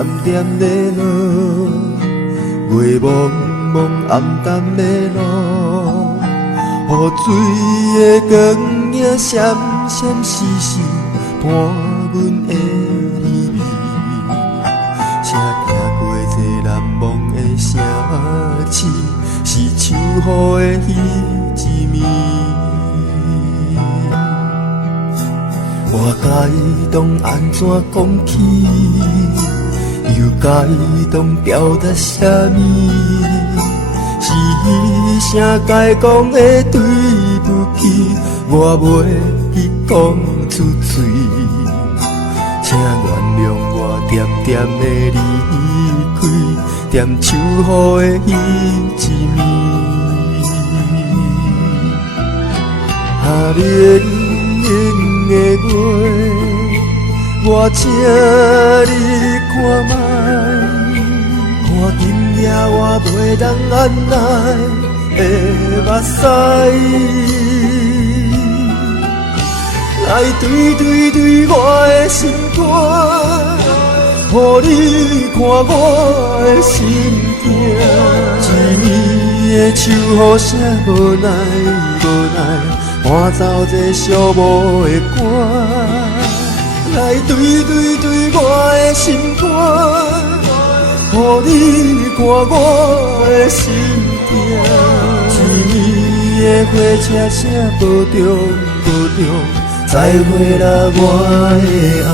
点点在落，月茫茫暗淡的路，雨水的光影闪闪烁烁，伴阮的耳边，谁听过这难忘的城市，是秋雨的彼一暝。我该当安怎讲起？又该当表达啥物？是彼声该讲的对不起，我袂去讲出嘴。请原谅我点点的离开，点秋雨的彼一暝。冷冷的月，我请你看卖，看今夜我袂当按捺的目屎，来对对对我的心肝，予你看我的心痛。一暝的秋雨声无奈无奈，伴奏这寂寞的歌。来对对对我的心肝，予你看我的心痛。一暝的火车声无中无中，再会啦我的爱。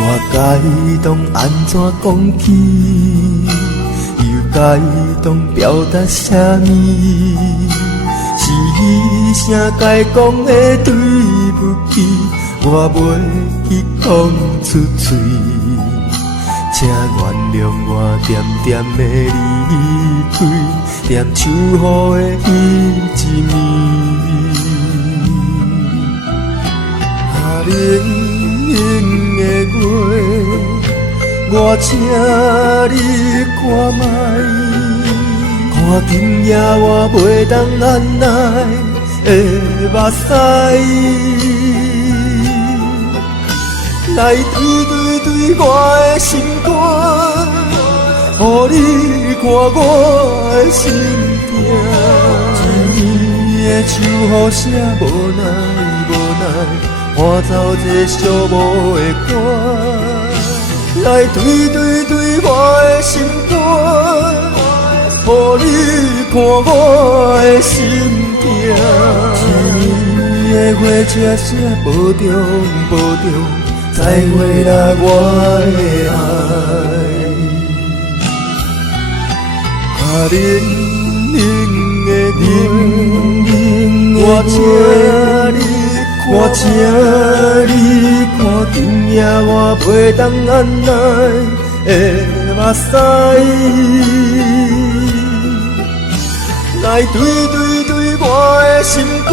我该当安怎讲起？又该当表达啥物？是彼声该讲的对不起，我袂去讲出嘴。请原谅我点点的离开，点秋雨的彼一暝。冷冷的月，我请你看卖，看今夜我袂当按捺的目屎，来对对对我的心肝，予你看我的心痛。一暝的秋雨声无奈无奈，伴奏这寂寞的歌。来对对对我的心肝，予你看我的心痛。一暝的火车声无中无中，再会啦我的爱。冷冷的月，我请你看今夜我袂当按捺的目屎，来对对对我的心肝，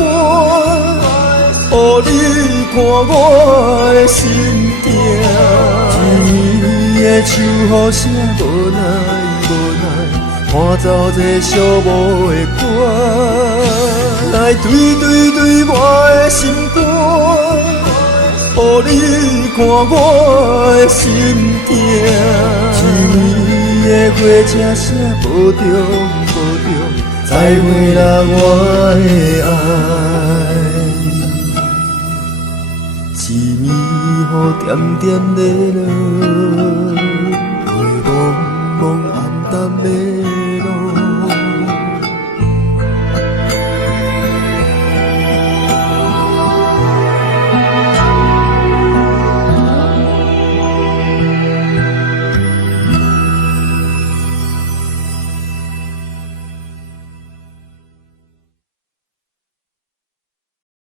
予你看我的心痛。一暝的秋雨声无奈无奈，伴奏这寂寞的歌。来对对对我的心肝，予你看我的心痛。一暝的火车声无中无中，再会啦我的爱。一暝雨点点在落。